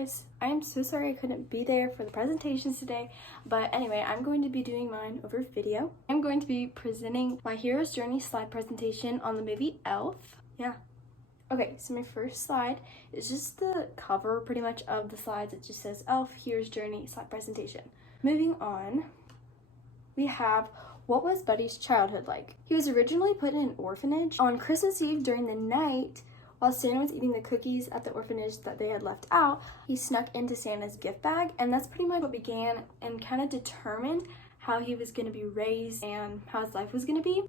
guys, I am so sorry I couldn't be there for the presentations today, but anyway, I'm going to be doing mine over video. I'm going to be presenting my hero's journey slide presentation on the movie Elf. Yeah. Okay, so my first slide is just the cover pretty much of the slides. It just says Elf, hero's journey slide presentation. Moving on, we have what was Buddy's childhood like? He was originally put in an orphanage. On Christmas Eve during the night, while Santa was eating the cookies at the orphanage that they had left out, he snuck into Santa's gift bag, and that's pretty much what began and kind of determined how he was going to be raised and how his life was going to be.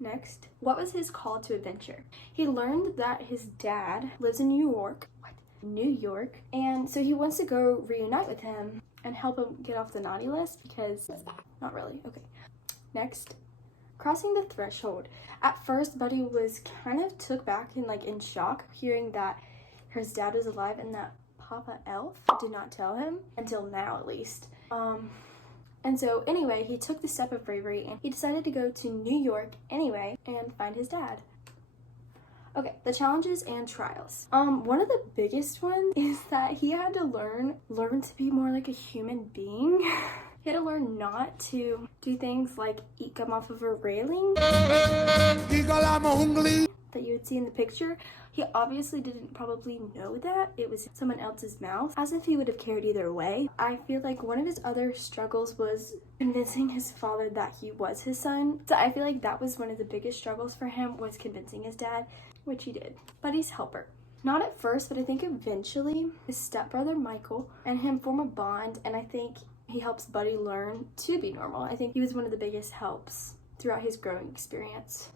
Next, what was his call to adventure? He learned that his dad lives in New York, and so he wants to go reunite with him and help him get off the naughty list because, not really, okay. Next, crossing the threshold. At first, Buddy was kind of took back and in shock hearing that his dad was alive and that Papa Elf did not tell him, until now at least. And so anyway, he took the step of bravery and he decided to go to New York anyway and find his dad. Okay, the challenges and trials. One of the biggest ones is that he had to learn to be more like a human being. He had to learn not to do things like eat gum off of a railing that you would see in the picture. He obviously didn't probably know that it was someone else's mouth, as if he would have cared either way. I feel like one of his other struggles was convincing his father that he was his son. So I feel like that was one of the biggest struggles for him, was convincing his dad, which he did. Buddy's helper. Not at first, but I think eventually his stepbrother Michael and him form a bond, and I think he helps Buddy learn to be normal. I think he was one of the biggest helps throughout his growing experience.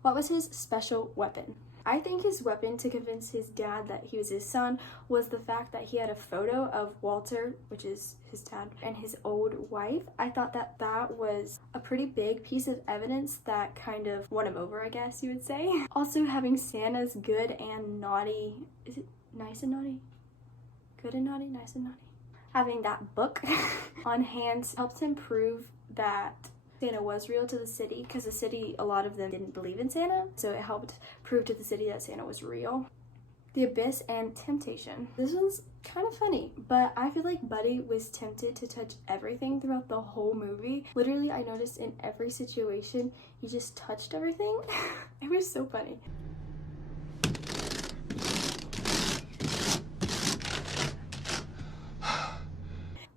What was his special weapon? I think his weapon to convince his dad that he was his son was the fact that he had a photo of Walter, which is his dad, and his old wife. I thought that that was a pretty big piece of evidence that kind of won him over, I guess you would say. Also, having Santa's good and naughty, is it nice and naughty? Good and naughty, nice and naughty. Having that book on hand helped him prove that Santa was real to the city, because the city, a lot of them didn't believe in Santa, so it helped prove to the city that Santa was real. The abyss and temptation. This one's kind of funny, but I feel like Buddy was tempted to touch everything throughout the whole movie. Literally, I noticed in every situation, he just touched everything. It was so funny.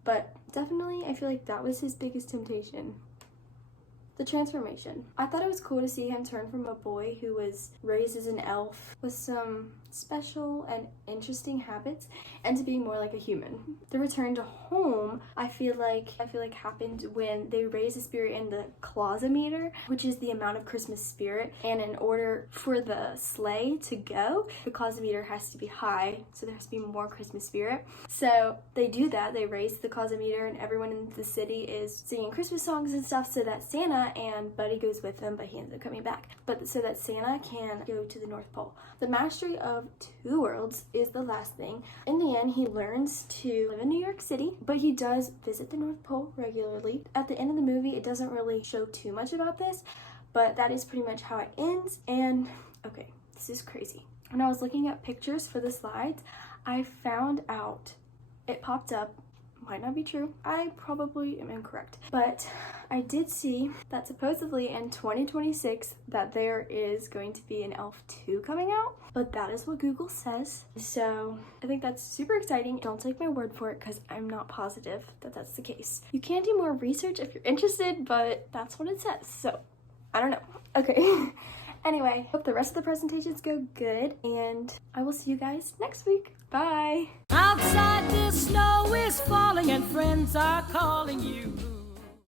But definitely, I feel like that was his biggest temptation. The transformation. I thought it was cool to see him turn from a boy who was raised as an elf with some special and interesting habits and to being more like a human. The return to home, I feel like happened when they raised the spirit in the Cloei, which is the amount of Christmas spirit, and in order for the sleigh to go, the Cloei has to be high, so there has to be more Christmas spirit. So they do that, they raise the Cloei, and everyone in the city is singing Christmas songs and stuff, so that Santa and Buddy goes with them, but he ends up coming back. But so that Santa can go to the North Pole. The mastery of two worlds is the last thing. In the end, he learns to live in New York City, but he does visit the North Pole regularly. At the end of the movie, it doesn't really show too much about this, but that is pretty much how it ends. And okay, this is crazy. When I was looking at pictures for the slides, I found out, it popped up, might not be true, I probably am incorrect, but I did see that supposedly in 2026 that there is going to be an Elf 2 coming out, but that is what Google says, so I think that's super exciting. Don't take my word for it because I'm not positive that that's the case. You can do more research if you're interested, but that's what it says, so I don't know. Okay. Anyway, hope the rest of the presentations go good, and I will see you guys next week. Bye! Outside the snow is falling and friends are calling you.